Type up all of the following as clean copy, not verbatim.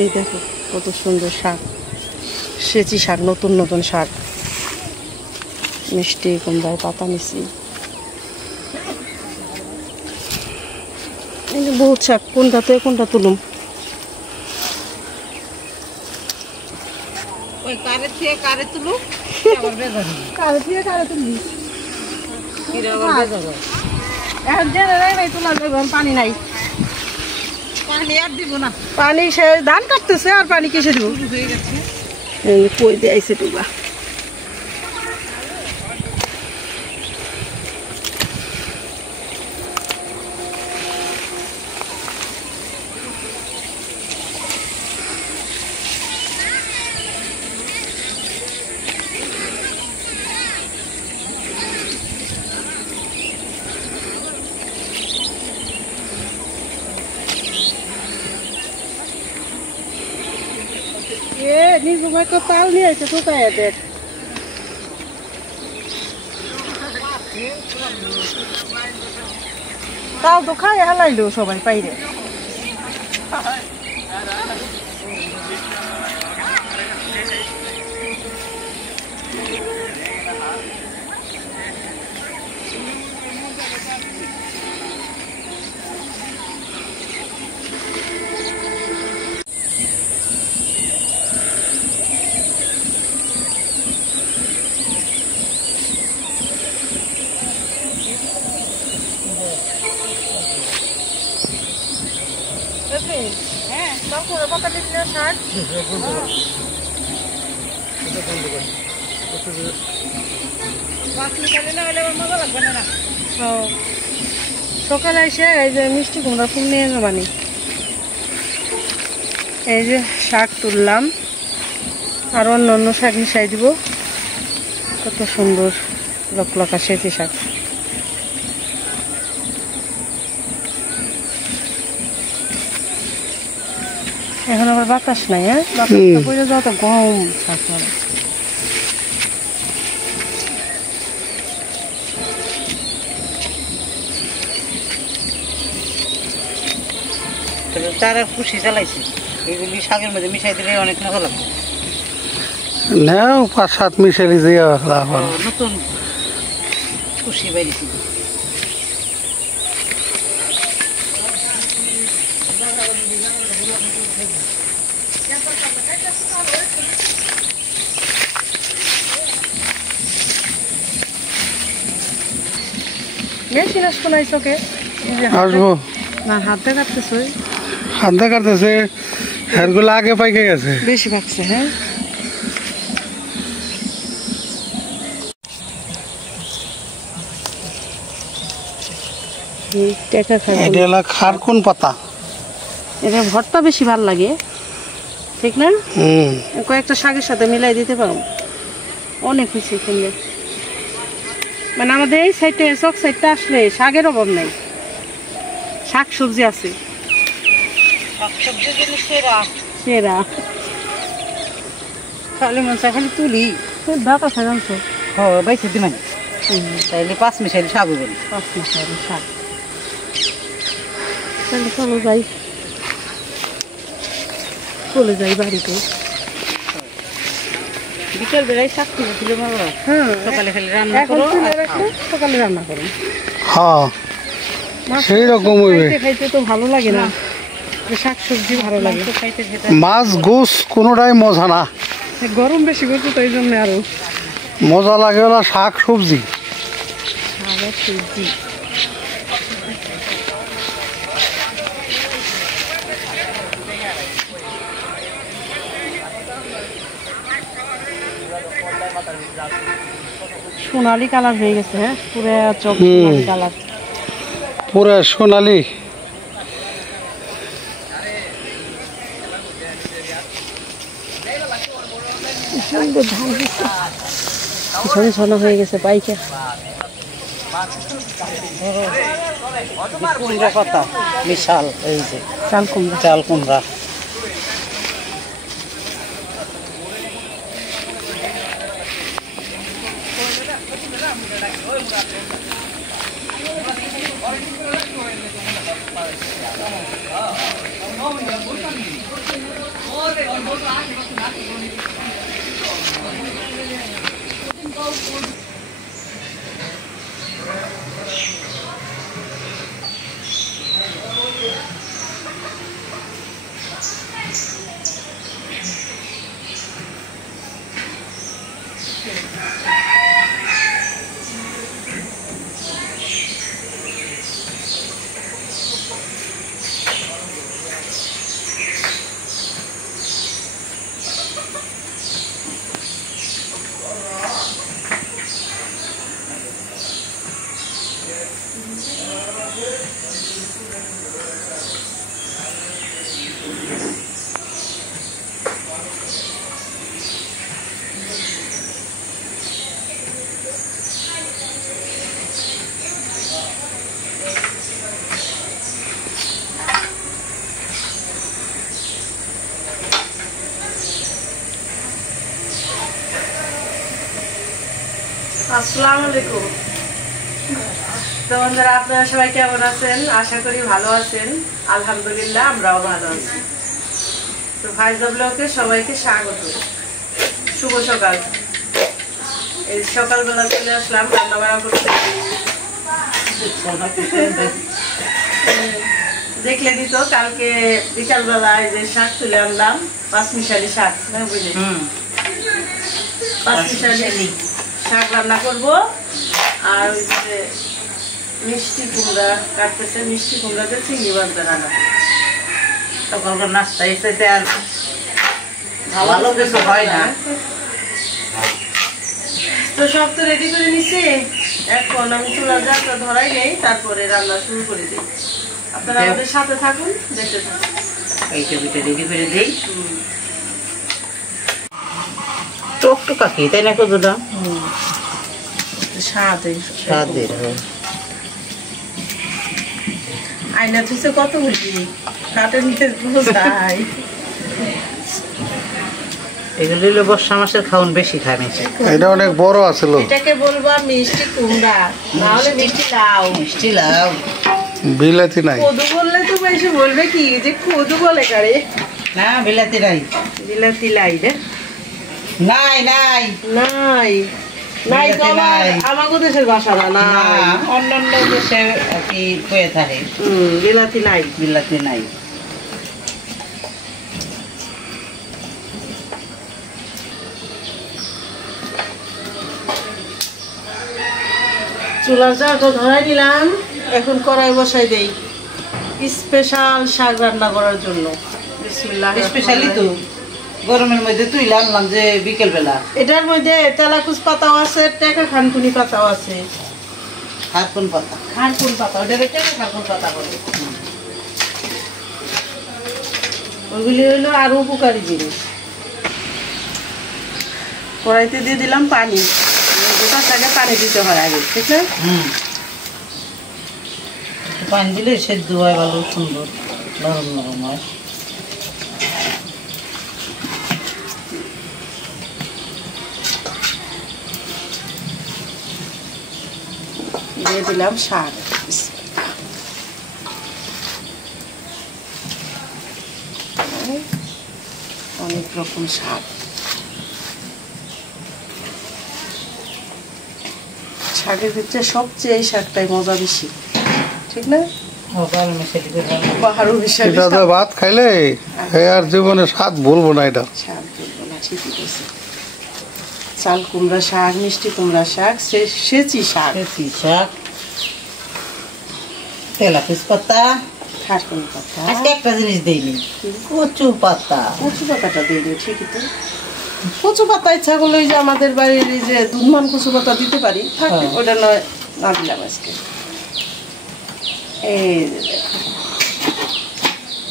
এই দেখো কত সুন্দর শাক, সেচি শাক, নতুন নতুন শাক, মিষ্টি কুমড়ায় পাতা নিছি। এই যে বহুত শাক, কোনটাতে কোনটা তুলুম। পানি নাই, পানি সে ধান কাটতেছে আর পানি কিসে দিব, কই দিয়ে আইছে টুবা। নিজু ভাই তো তাল নিয়ে আসে, তো তাই দেখ তাও তো খাই হালাইলো সবাই পাইরে। সকালে এসে এই যে মিষ্টি কুমড়া ফুল নিয়ে যাবানি, এই যে শাক তুললাম আর অন্য অন্য শাক মিশাই দিব। কত সুন্দর লকলকা সেচি শাক। এখন আবার বাতাস নাই, হ্যাঁ বাতাসটা পড়ে যাওয়া তো গরম শাক মানে। তারা খুশি চালাইছি, এগুলি শাকের মধ্যে মিশাই দিলে অনেক মজা লাগবে। নাও ৫-৭ মিশালি দিয়ে নতুন খুশি বাইরেছি। আসবো না হাত দিয়ে কাটতেছে, হাত দিয়ে কাটতেছে, হেরগুলো আগে পাইকে গেছে, বেশি পাকছে। হ্যাঁ খার কোন পাতা, এটা ভর্তা বেশি ভাল লাগে, ঠিক না? কয়েকটা শাকের সাথে মিলাই দিতে পারো, অনেক হয়েছে কিনলে। মানে আমাদের এই সাইডে চক সাইডটা আসলে শাকের অভাব নাই, শাক সবজি আছে সেরা। খালি মন চা খালি তুলি ভাত আছে জানছো, বাইছে দিবেন তাইলে ৫ মিশালি শাক হবেন। ৫ মিশালি শাক। তাহলে চলো যাই, চলে যাই বাড়িতে। বিকেল বেলায় শাক তুলে বাবা। হ্যাঁ সকালে খালি রান্না করো, সকালে রান্না করো। হ্যাঁ সেই রকম খাইতে তো ভালো লাগে না, শাক সবজি ভালো লাগে খাইতে। মাছ গোস কোনোটাই মজা না, গরম বেশি করছে তো এই জন্য আরো মজা লাগে হলো শাক সবজি। সোনালি কালার হয়ে গেছে, হ্যাঁ পুরো চক সোনালি কালার, পুরো সোনালি। সুন্দর ধান ঝনঝনা হয়ে গেছে পাইকে। কুমড়া পাতা বিশাল, এই যে চাল কুমড়া, চাল কুমড়া। আসসালামু আলাইকুম। তো বন্ধুরা, আপনারা সবাই কেমন আছেন? আশা করি ভালো আছেন। আলহামদুলিল্লাহ, আমরাও ভালো আছি। তো ফাইজা ব্লগে সবাইকে স্বাগত। শুভ সকাল। এই সকালবেলা চলে আসলাম রান্না বান্না করতে। দেখলে দিত কালকে বিকালবেলায় যে শাক তুলে আনলাম, পাঁচমিশালি শাক, না বুঝলি? পাঁচমিশালি শাক রান্না করবো। আর ওই যে মিষ্টি কুমড়া কাটতেছে, মিষ্টি কুমড়াতে চিংড়ি বাঁধবে রান্না। সকালকার নাস্তা এসেছে আর ভালো কিছু হয় না। তো সব তো রেডি করে নিছি, এখন আমি চুলার জালটা ধরাই নেই, তারপরে রান্না শুরু করে দিই। আপনারা আমাদের সাথে থাকুন, দেখতে থাকুন। এইটা পিঠে রেডি করে দিই। টকটকা কি তাই না? কতটা স্বাদের আয়না থুইছে কতগুলি কাটে নিতে বোঝাই। এগুলো হলো বর্ষা মাসের খাওন, বেশি খায় মিষ্টি। এটা অনেক বড় আছিল। এটাকে বলবো মিষ্টি কুমড়া, না হলে মিষ্টি লাউ। মিষ্টি লাউ, বিলাতি নাই। কদু বললে তো বেশি বলবে কি যে কদু বলে কারে। না বিলাতি নাই, বিলাতি লাই রে। নাই নাই নাই নাই তো আমাগো দেশের ভাষা না। না, অন্যান্য দেশে আর কি হয়ে থাকে। বিলাতি নাই, বিলাতি নাই। চুলার জালটা ধরাই নিলাম, এখন কড়াই বসাই দেই স্পেশাল শাক রান্না করার জন্য। বিসমিল্লাহ। স্পেশালি তো গরমের মধ্যে তুই আনলাম যে বিকেল বেলা। এটার মধ্যে তেলাকুচ পাতাও আছে, টেকা খানকুনি পাতাও আছে। খারকুন পাতা, খানকুন পাতা, ওটাকে টেকা খানকুন পাতা বলে। ওইগুলি হইলো আরো উপকারী জিনিস। কড়াইতে দিয়ে দিলাম পানি। গোটা শাকে পানি দিতে হয় আগে, ঠিক না? পানি দিলে সেদ্ধ হয় ভালো, সুন্দর নরম নরম হয়। দিয়ে দিলাম শাক। অনেক রকম শাক। শাকের ভিতরে সবচেয়ে এই শাকটাই মজা বেশি, ঠিক না? বাহারু মিশালি এটা তো ভাত খাইলে আর জীবনে স্বাদ ভুলবো না। এটা শাক বলবো না, ঠিকই বলছে। চাল কুমড়া শাক, মিষ্টি কুমড়া শাক, সেচি শাক, শাক, তেলাকুচ পাতা, খারকুন পাতা। আজকে একটা জিনিস দিইনি, কচু পাতা। কচু পাতাটা দিয়ে দিই, ঠিকই তো। কচু পাতা ইচ্ছা করলে ওই যে আমাদের বাড়ির এই যে দুধমান কচু পাতা দিতে পারি, থাকে ওটা নয়, না দিলাম আজকে। এই যে দেখো,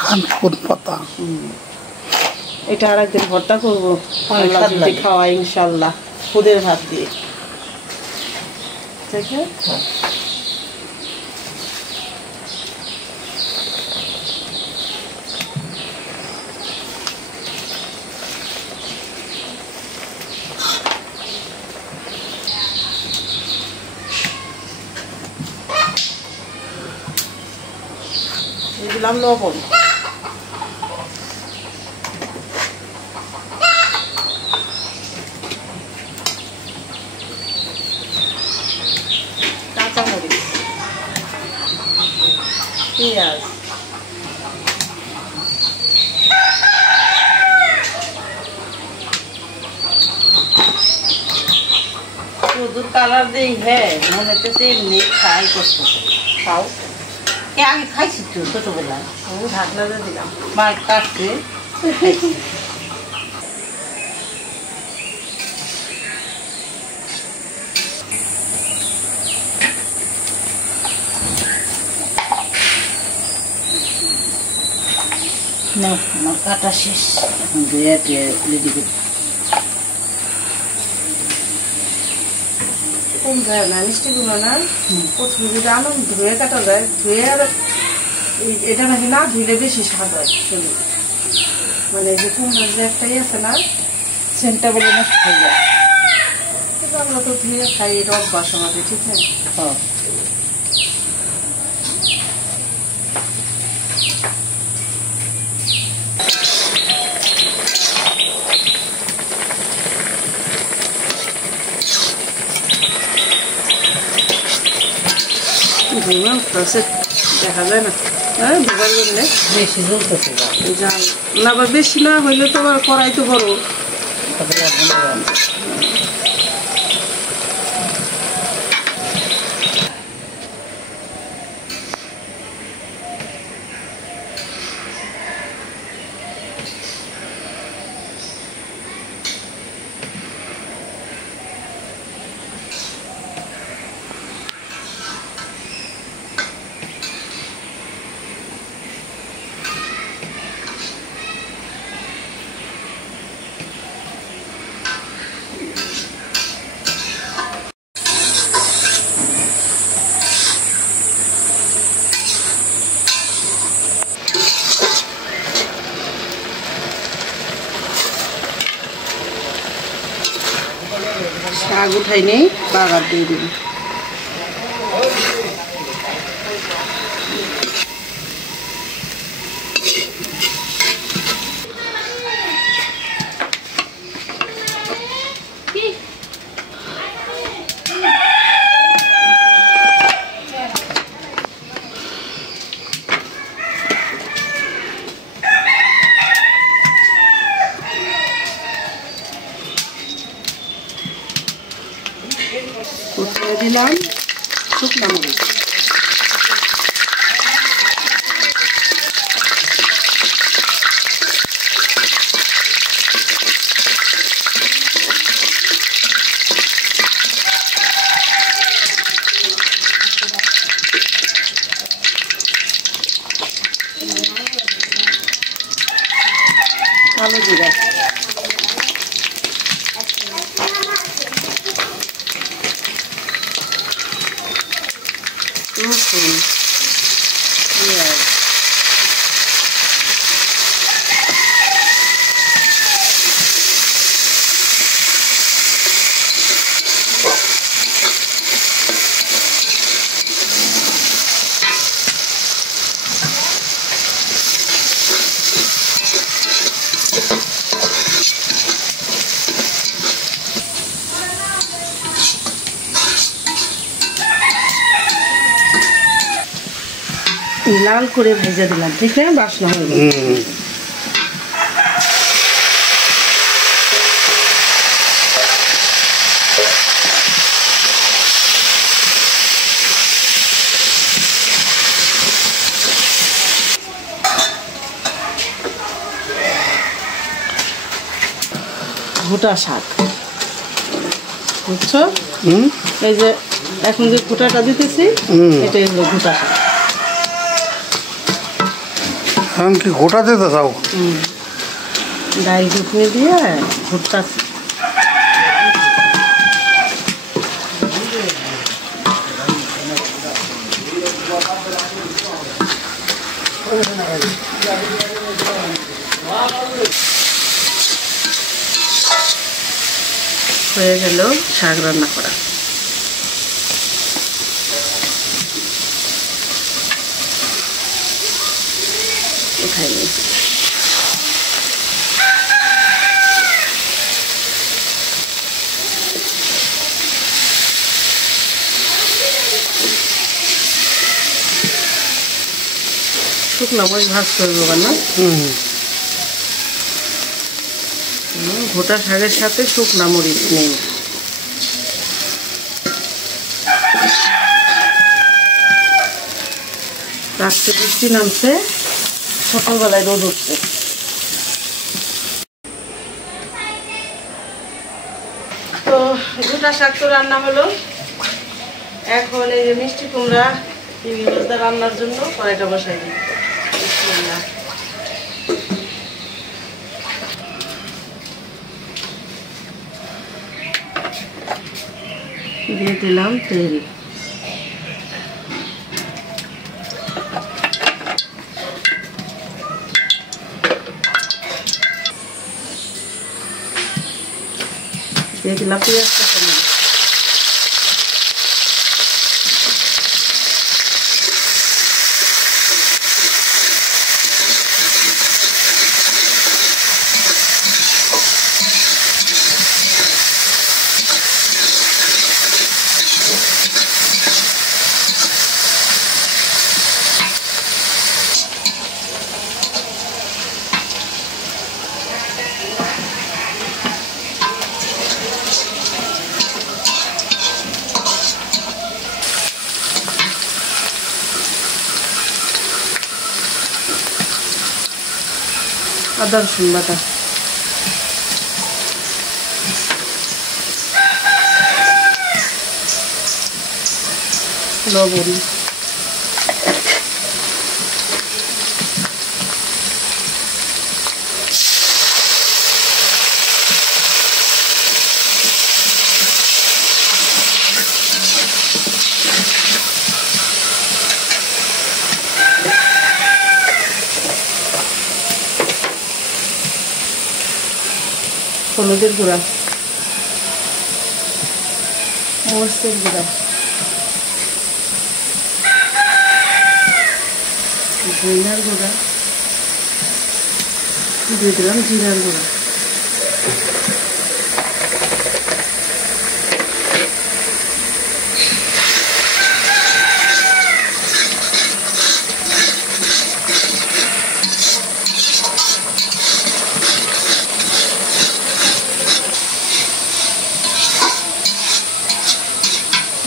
খানকুন পাতা। এটা আর একদিন ভর্তা করবো, আল্লাহ যদি খাওয়া ইনশাল্লাহ, খুদের ভাত দিয়ে। দেখে দিলাম লবণ। পেঁয়াজ শুধু কালার দেই হ্যাঁ মনে হচ্ছে এমনি খাই কষ্ট খাও আগে খাইছি তো ছোটবেলায় ঢাকনা দিয়ে দিলাম। মা কাটছে খাইছি না আমার কাটা শেষ এখন ধুয়ে রেডি করি কম যায় না মিষ্টিগুলো না প্রথমে যদি আলু ধুয়ে কাটা যায় ধুয়ে আর এটা নাকি না ধুলে বেশি স্বাদ হয় শুনি মানে যে কুমড়ার যে একটাই আছে না সেন্টটা বলে নষ্ট হয়ে যায় আমরা তো ধুয়ে খাই এটা অভ্যাস আমাদের ঠিক আছে হ্যাঁ দেখা যায় না হ্যাঁ দুবার করলে বেশি জ্বলতেছে জাল না আবার বেশি না হইলে তো আবার কড়াই তো বড় শাক উঠাই নেই বাগার দিয়ে দিবি প্রথমে দিলাম শুকনো মরিচ কালো জিরা রসুন পেঁয়াজ লাল করে ভেজে দিলাম ঠিক আছে বাসনা হয়ে গেল ভুটা শাক বুঝছো এই যে এখন যে ভুটাটা দিতেছি এটাই হলো ভুটা শাক এখন কি গোটা দিতে চাও ডাল ঢুকিয়ে দিয়ে ভুট্টা হয়ে গেল শাক রান্না করা উঠাই নিই শুকনো মরিচ ভাজতে হবে না? ভোটা শাকের সাথে শুকনো মরিচ নেই। রাত্রে বৃষ্টি নামছে, সকালবেলায় রোদ উঠছে। তো ভোটা শাক তো রান্না হলো। এখন এই যে মিষ্টি কুমড়া চিংড়ি মাছ রান্নার জন্য কড়াইটা বসাই দিই। দিয়ে দিলাম তেল। দিয়ে দিলাম পেঁয়াজ কাঁচামরিচ। আদা রসুন বাটা, লবণ, হলুদের গুঁড়া, মরিচের গুঁড়া, ধনিয়ার গুঁড়া, দিয়ে দিলাম জিরার গুঁড়া।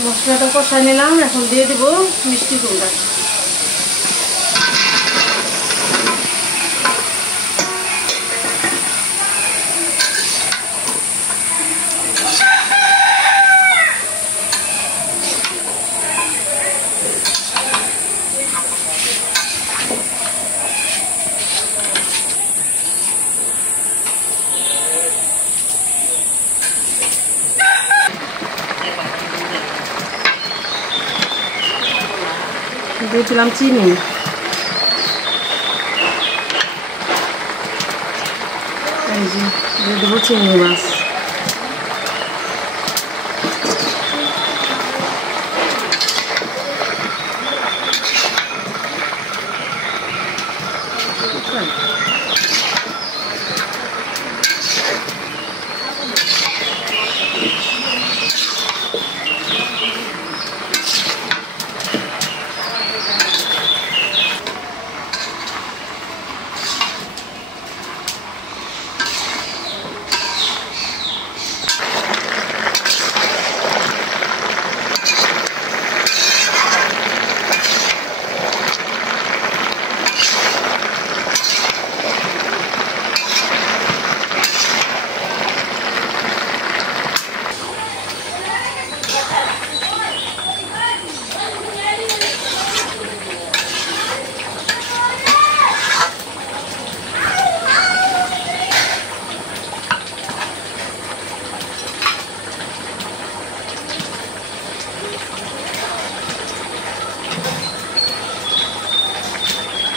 মশলাটা কষাই নিলাম, এখন দিয়ে দিব মিষ্টি কুমড়া। দিয়েছিলাম চিনি, এই যে দিয়ে দেবো চিংড়ি মাছ।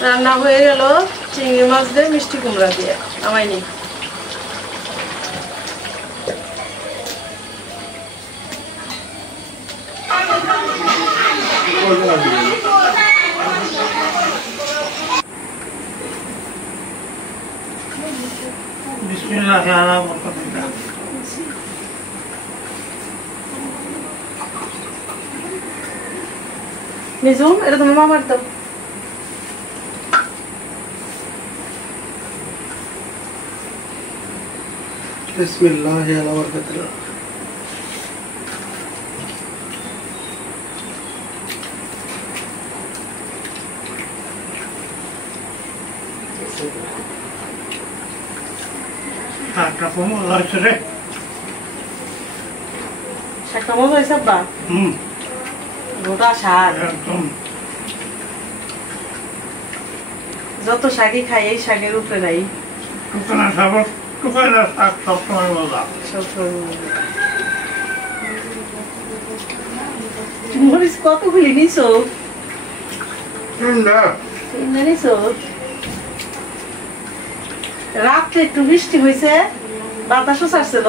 রান্না হয়ে গেল চিংড়ি মাছ দিয়ে মিষ্টি কুমড়া দিয়ে, নামাইনি। নিজুম এটা তোমার মামার দাও। বিসমিল্লাহি আলা বারাকাতুল্লাহ। শাকটা কম লাগছে রে। শাকটা মজা হয়েছে আব্বা? গোটা শাক, একদম যত শাকই খাই এই শাকের উপরে নাই। টুকানা শাক, টুকানা শাক সবসময় মজা। সবসময় মজা। মরিচ কতগুলি নিছো? তিনটা নিছো? রাত্রে একটু বৃষ্টি হয়েছে, বাতাসও ছাড়ছিল,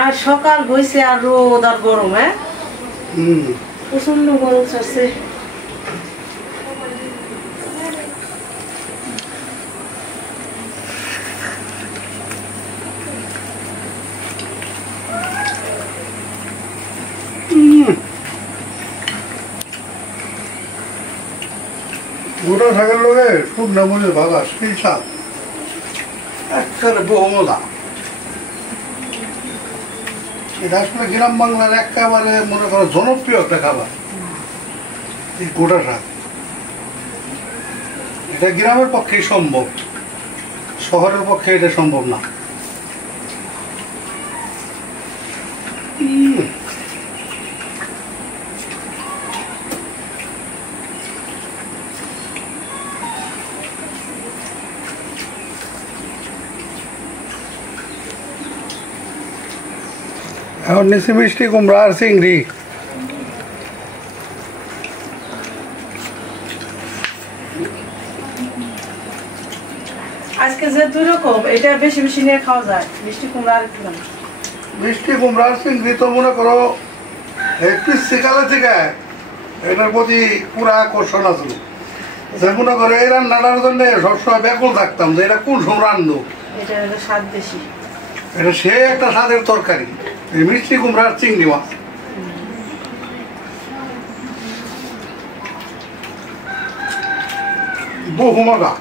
আর সকাল হয়েছে আর রোদ আর গরম। হ্যাঁ, প্রচন্ড গরম ছাড়ছে। গোটা শাকের লোকে শুকনা মরিচ ভাজা সেই শাক একেবারে বহু মজা। এটা আসলে গ্রাম বাংলার একেবারে মনে করো জনপ্রিয় একটা খাবার, এই গোটা শাক। এটা গ্রামের পক্ষেই সম্ভব, শহরের পক্ষে এটা সম্ভব না। এখন নিচে মিষ্টি কুমড়া আর চিংড়ি। আজকে যে দুই রকম, এটা বেশি বেশি নিয়ে খাওয়া যায়। মিষ্টি কুমড়া আর একটু দাম। মিষ্টি কুমড়া আর চিংড়ি তো মনে করো এই পিসিকালে থেকে এটার প্রতি পুরা আকর্ষণ আছে। যে মনে করো এই রান্নাটার জন্য সবসময় ব্যাকুল থাকতাম যে এটা কোন সময় রান্না। এটা হলো স্বাদ বেশি। এটা সে একটা স্বাদের তরকারি, এই মিষ্টি কুমড়া আর চিংড়ি মাছ। বহু মজা।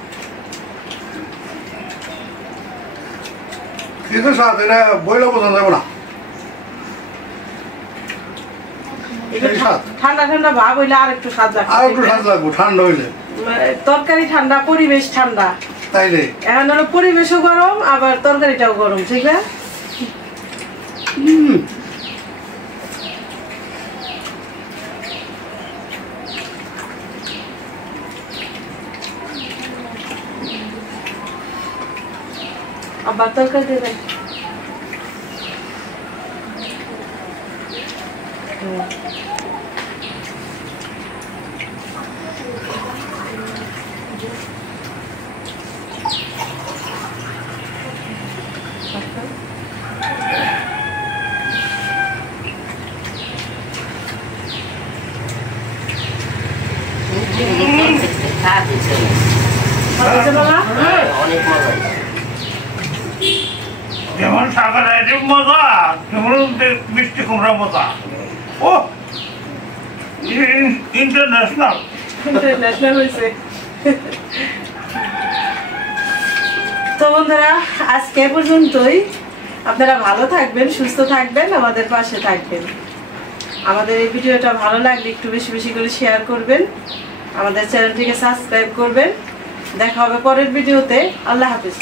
কিন্তু স্বাদ এটা বইলে বোঝা যাবে না। এটা সেই স্বাদ। ঠান্ডা ঠান্ডা ভাব হইলে আর একটু স্বাদ লাগবে। আর একটু স্বাদ লাগবে ঠান্ডা হইলে। তরকারি ঠান্ডা, পরিবেশ ঠান্ডা, তাইলে এখন হলো পরিবেশও গরম আবার তরকারিটাও গরম, ঠিক না? আবার তরকারি দিয়ে দেয়। যেমন শাকের আইটেম মজা, তেমন মিষ্টি কুমড়া মজা। ও ইন্টারন্যাশনাল। ইন্টারন্যাশনাল হয়েছে। তো বন্ধুরা, আজকে পর্যন্তই। আপনারা ভালো থাকবেন, সুস্থ থাকবেন, আমাদের পাশে থাকবেন। আমাদের এই ভিডিওটা ভালো লাগলে একটু বেশি বেশি করে শেয়ার করবেন, আমাদের চ্যানেলটিকে সাবস্ক্রাইব করবেন। দেখা হবে পরের ভিডিওতে। আল্লাহ হাফিজ।